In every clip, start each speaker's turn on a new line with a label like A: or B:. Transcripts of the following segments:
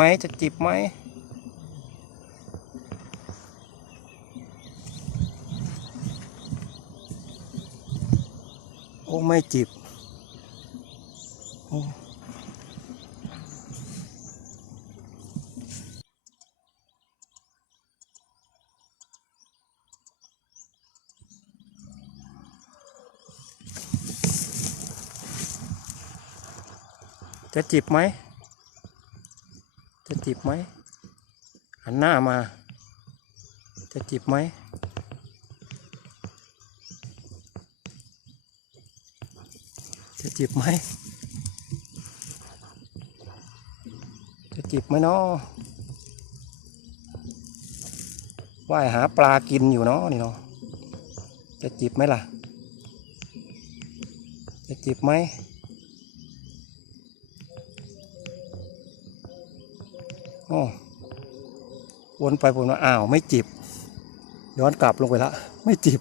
A: ไหมจะจิบไหมโอ้ไม่จิบโอ้จะจิบไหม จะจิบไหมหันหน้ามา จะจิบไหมจะจิบไหมจะจิบไหมเนาะว่ายหาปลากินอยู่เนาะนี่เนาะจะจิบไหมล่ะ จะจิบไหม โอ้วนไปวนมาอ้าวไม่จิบ ย้อนกลับลงไปละไม่จิบ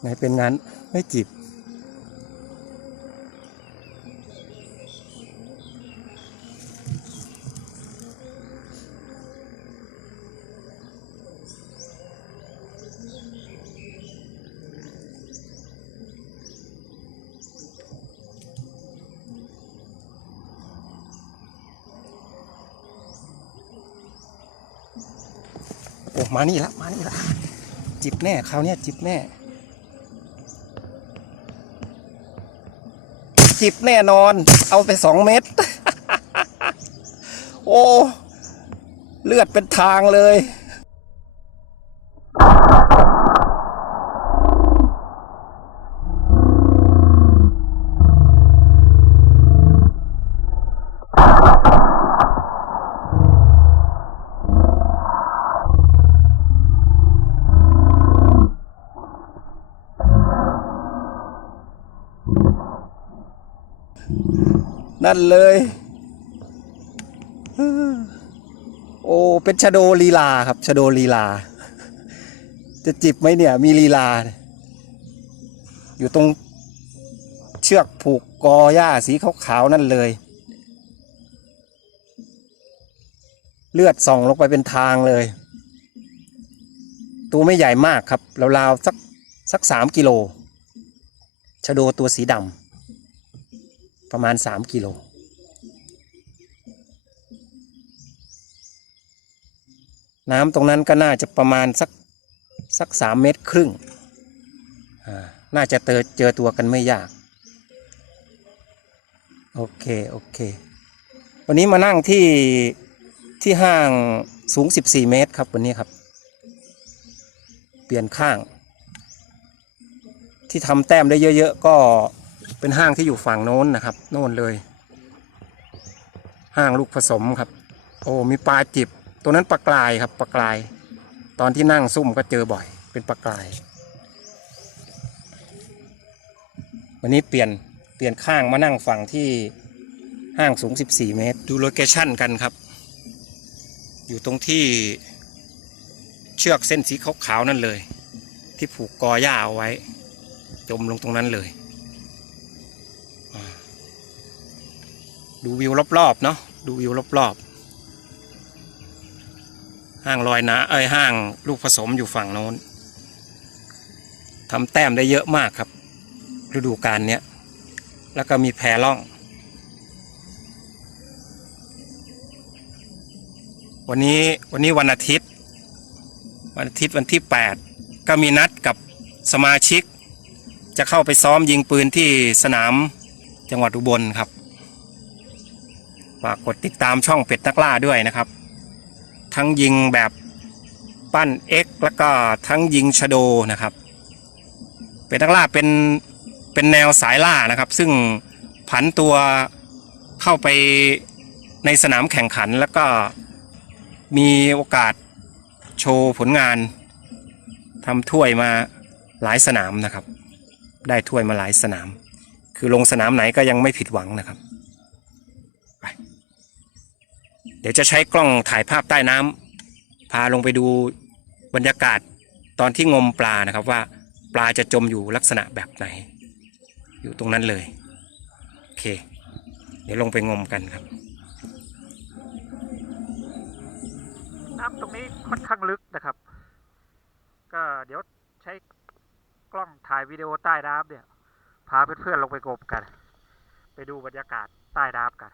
A: ไหนเป็นงั้นไม่จิบ อ้มานี่ละมานี่ละจิบแน่คราวเนี้ยจิบแน่ จิบแน่นอน เอาไปสองเม็ดโอ้ เลือดเป็นทางเลย นั่นเลย โอ้ เป็นชะโดลีลาครับชะโดลีลา จะจิบไหมเนี่ย มีลีลา อยู่ตรงเชือกผูกกอหญ้าสีขาวๆนั่นเลย เลือดส่องลงไปเป็นทางเลย ตัวไม่ใหญ่มากครับราวๆสักสักสามกิโลชะโดตัวสีดำ ประมาณสามกิโล น้ำตรงนั้นก็น่าจะประมาณสักสักสามเมตรครึ่ง น่าจะเจอเจอตัวกันไม่ยาก โอเค โอเค วันนี้มานั่งที่ที่ห้างสูง 14 เมตรครับวันนี้ครับ เปลี่ยนข้าง ที่ทำแต้มได้เยอะ ๆ ก็ เป็นห้างที่อยู่ฝั่งโน้นนะครับ โน่นเลย ห้างลูกผสมครับ โอ้มีปลาจิบ ตัวนั้นปลากรายครับปลากราย ตอนที่นั่งซุ่มก็เจอบ่อย เป็นปลากราย วันนี้เปลี่ยนเปลี่ยนข้างมานั่งฝั่งที่ห้างสูง 14 เมตร ดูโลเคชั่นกันครับ อยู่ตรงที่เชือกเส้นสีขาวๆนั่นเลย ที่ผูกกอหญ้าเอาไว้ จมลงตรงนั้นเลย ดูวิวรอบๆเนาะดูวิวรอบๆห้างลอยนะเอ้ยห้างลูกผสมอยู่ฝั่งโน้นทำแต้มได้เยอะมากครับ ฤดูกาลเนี้ยแล้วก็มีแพร่อง วันนี้วันนี้วันอาทิตย์ วันอาทิตย์วันที่ 8 ก็มีนัดกับสมาชิก จะเข้าไปซ้อมยิงปืนที่สนามจังหวัดอุบลครับ ฝากกดติดตามช่องเป็ดนักล่าด้วยนะครับ ทั้งยิงแบบปั้น X แล้วก็ทั้งยิงชโดนะครับ เป็ดนักล่าเป็นเป็นแนวสายล่านะครับ ซึ่งผันตัวเข้าไปในสนามแข่งขันแล้วก็มีโอกาสโชว์ผลงานทำถ้วยมาหลายสนามนะครับ ได้ถ้วยมาหลายสนาม คือลงสนามไหนก็ยังไม่ผิดหวังนะครับ เดี๋ยวจะใช้กล้องถ่ายภาพใต้น้ำพาลงไปดูบรรยากาศตอนที่งมปลานะครับว่าปลาจะจมอยู่ลักษณะแบบไหน อยู่ตรงนั้นเลยโอเค เดี๋ยวลงไปงมกันครับ
B: น้ำตรงนี้ค่อนข้างลึกนะครับ ก็เดี๋ยวใช้กล้องถ่ายวิดีโอใต้น้ำเนี่ย พาเพื่อนๆลงไปกบกัน ไปดูบรรยากาศใต้น้ำกัน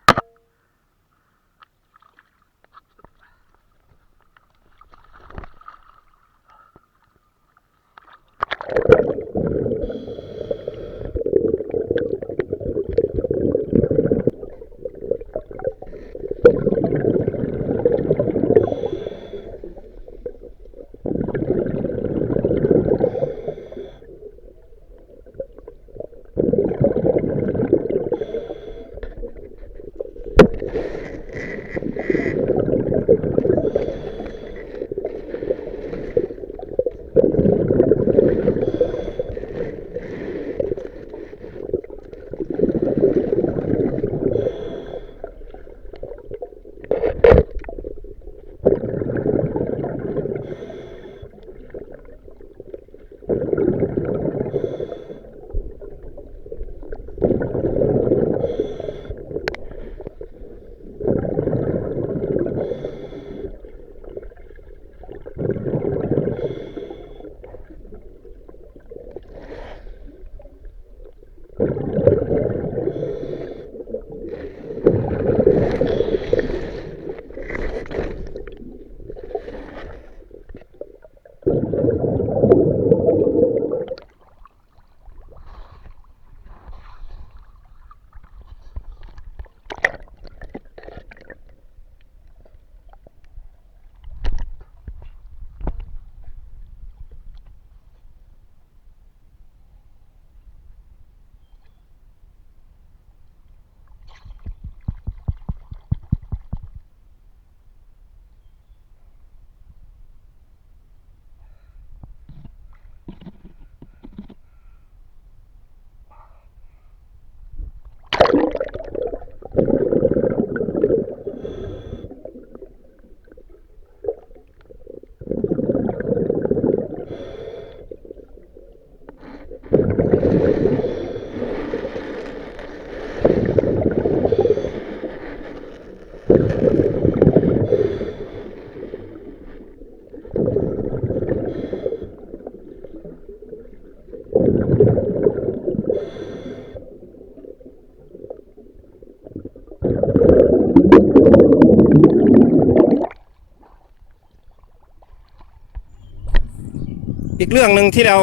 A: อีกเรื่องหนึ่งที่เรา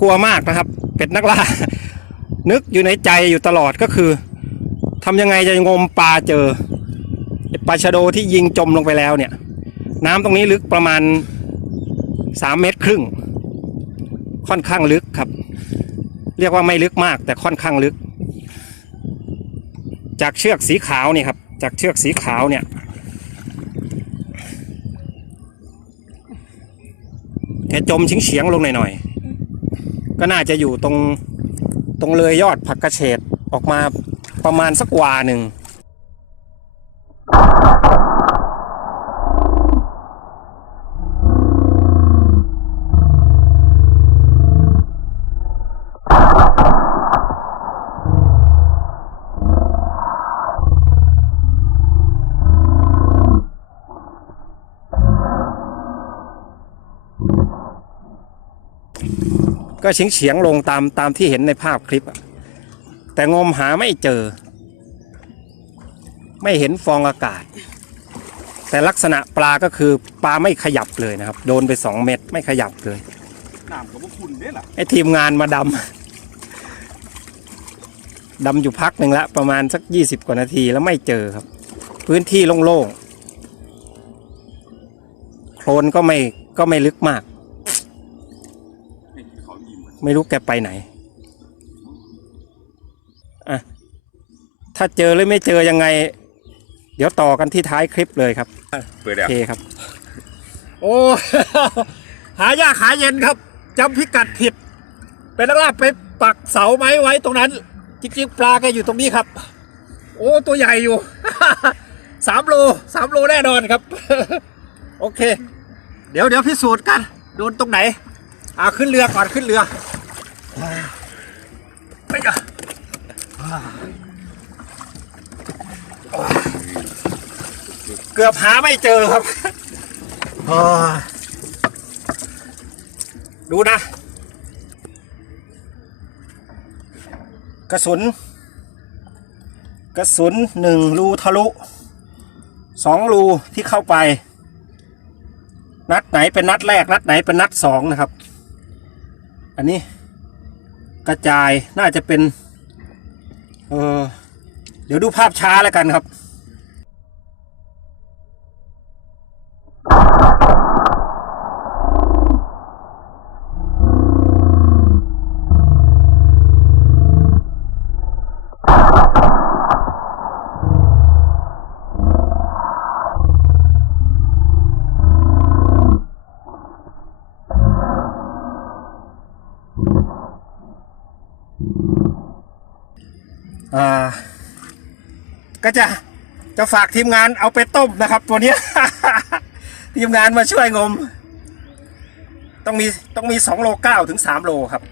A: กลัวมากนะครับ เป็ดนักล่า นึกอยู่ในใจอยู่ตลอดก็คือทำยังไงจะงมปลาเจอปลาชะโดที่ยิงจมลงไปแล้วเนี่ย น้ำตรงนี้ลึกประมาณสามเมตรครึ่ง ค่อนข้างลึกครับ เรียกว่าไม่ลึกมาก แต่ค่อนข้างลึก จากเชือกสีขาวนี่ครับ จากเชือกสีขาวเนี่ย แกจมชิงเฉียงลงหน่อยๆก็น่าจะอยู่ตรงตรงเลยยอดผักกระเฉดออกมาประมาณสักวาหนึ่ง ก็เฉียงเฉียงๆลงตามตามที่เห็นในภาพคลิปอะแต่งมหาไม่เจอ ไม่เห็นฟองอากาศ แต่ลักษณะปลาก็คือปลาไม่ขยับเลยนะครับ โดนไปสองเม็ดไม่ขยับเลย
C: น้ำกับพวกคุณเนี่ยล่ะ
A: ไอ้ทีมงานมาดำดำอยู่พักหนึ่งละประมาณสักยี่สิบกว่านาทีแล้วไม่เจอครับ พื้นที่โล่งๆโคลนก็ไม่ก็ไม่ลึกมาก
C: ให้เขายิ้ม
A: ไม่รู้แกไปไหนอะถ้าเจอหรือไม่เจอยังไง เดี๋ยวต่อกันที่ท้ายคลิปเลยครับ
C: เปิด
A: โอ
C: แล้ว
A: เคครับ
B: โอ้ หายากหาเย็นครับจำพิกัดผิด เป็นนักล่าไปปักเสาไม้ไว้ตรงนั้น จริงๆปลาแกอยู่ตรงนี้ครับ โอ้ ตัวใหญ่อยู่ สามโลสามโลแน่นอนครับ โอเค เดี๋ยวเดี๋ยวพิสูจน์กัน โดนตรงไหนอ่าขึ้นเรือก่อนขึ้นเรือ ไปจ้ะ
A: กือบหาไม่เจอครับ ดูนะ กระสุน กระสุนหนึ่งรูทะลุสองรูที่เข้าไป นัดไหนเป็นนัดแรก นัดไหนเป็นนัดสองนะครับ อันนี้ กระจายน่าจะเป็น เออเดี๋ยวดูภาพช้าแล้วกันครับ อ่าก็จะจะฝากทีมงานเอาไปต้มนะครับ ตัวเนี้ย ทีมงานมาช่วยงม ต้องมีต้องมีสองโลเก้าถึงสามโลครับ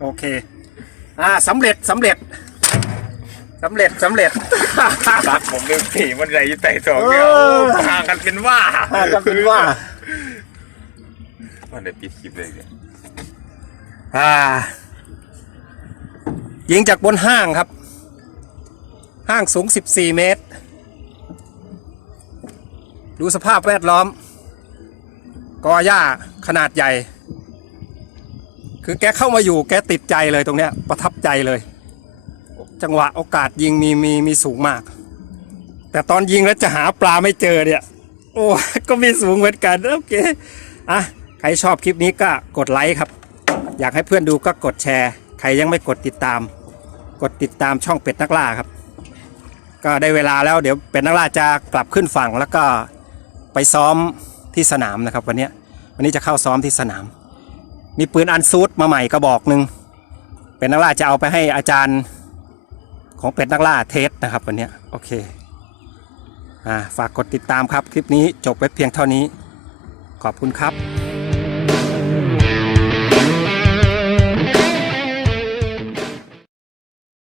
A: โอเค อ่าสำเร็จสำเร็จสำเร็จสำเร็จ
C: รักผมเรื่องผีมันไรอยู่ใต้ท้องเนี่ย
A: เออ
C: โอ้ห่างกันเป็นว่า
A: อ่าก็เป็นว่า
C: มันได้ปิดคลิปเลยเนี่ย
A: อ่ายิงจากบนห้างครับ ห้างสูง 14 เมตร ดูสภาพแวดล้อม กอหญ้าขนาดใหญ่ คือแกเข้ามาอยู่แกติดใจเลยตรงเนี้ยประทับใจเลย จังหวะโอกาสยิงมีมีมีสูงมาก แต่ตอนยิงแล้วจะหาปลาไม่เจอเนี่ย โอ้ก็มีสูงเหมือนกันโอเคอะใครชอบคลิปนี้ก็กดไลค์ครับ อยากให้เพื่อนดูก็กดแชร์ ใครยังไม่กดติดตาม กดติดตามช่องเป็ดนักล่าครับ ก็ได้เวลาแล้วเดี๋ยวเป็ดนักล่าจะกลับขึ้นฝั่งแล้วก็ไปซ้อมที่สนามนะครับ วันนี้วันนี้จะเข้าซ้อมที่สนาม มีปืนอันซูดมาใหม่กระบอกหนึ่งเป็ดนักล่าจะเอาไปให้อาจารย์ของเป็ดนักล่าเทสนะครับวันนี้โอเคอ่าฝากกดติดตามครับ คลิปนี้จบไว้เพียงเท่านี้ ขอบคุณครับ